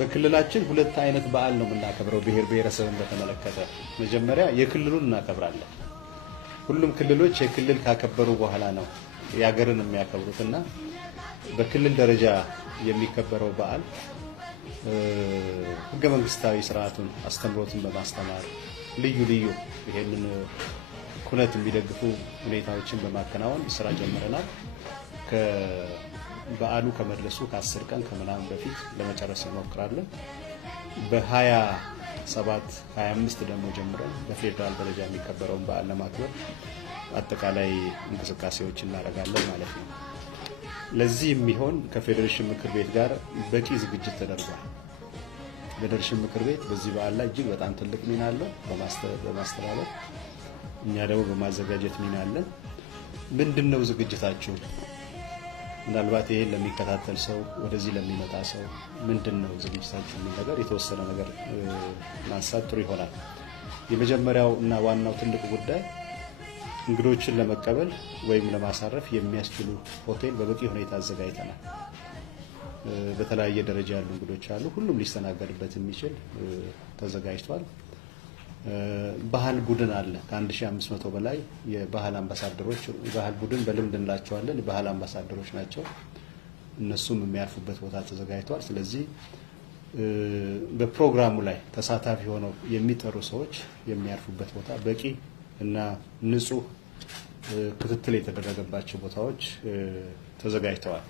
በክልላችን ሁለት አይነት በዓል ነው የምናከብረው። ብሔር ብሔረሰብን በተመለከተ መጀመሪያ የክልሉን እናከብራለን። ሁሉም ክልሎች የክልል ካከበሩ በኋላ ነው የሀገርን የሚያከብሩትና በክልል ደረጃ የሚከበረው በዓል ህገ መንግስታዊ ስርዓቱን አስተምሮትን በማስተማር ልዩ ልዩ ይሄንን ኩነት የሚደግፉ ሁኔታዎችን በማከናወን ስራ ጀምረናል። በዓሉ ከመድረሱ ከ10 ቀን ከምናምን በፊት ለመጨረስ እንሞክራለን። በ27 25 ደግሞ ጀምረን በፌደራል ደረጃ የሚከበረውን በዓል ለማክበር አጠቃላይ እንቅስቃሴዎች እናደርጋለን ማለት ነው። ለዚህ የሚሆን ከፌዴሬሽን ምክር ቤት ጋር በቂ ዝግጅት ተደርጓል። ፌዴሬሽን ምክር ቤት በዚህ በዓል ላይ እጅግ በጣም ትልቅ ሚና አለው በማስተባበር፣ እኛ ደግሞ በማዘጋጀት ሚና አለን። ምንድነው ዝግጅታችሁ? ምናልባት ይሄን ለሚከታተል ሰው ወደዚህ ለሚመጣ ሰው ምንድነው ዝግጅታችሁ የሚል ነገር የተወሰነ ነገር ማንሳት ጥሩ ይሆናል። የመጀመሪያው እና ዋናው ትልቁ ጉዳይ እንግዶችን ለመቀበል ወይም ለማሳረፍ የሚያስችሉ ሆቴል በበቂ ሁኔታ አዘጋጅተናል። በተለያየ ደረጃ ያሉ እንግዶች አሉ። ሁሉም ሊስተናገድበት የሚችል ተዘጋጅቷል። ባህል ቡድን አለ። ከ1500 በላይ የባህል አምባሳደሮች፣ የባህል ቡድን በልምድ እንላቸዋለን፣ የባህል አምባሳደሮች ናቸው። እነሱም የሚያርፉበት ቦታ ተዘጋጅቷል። ስለዚህ በፕሮግራሙ ላይ ተሳታፊ ሆነው የሚጠሩ ሰዎች የሚያርፉበት ቦታ በቂ እና ንጹህ ክትትል የተደረገባቸው ቦታዎች ተዘጋጅተዋል።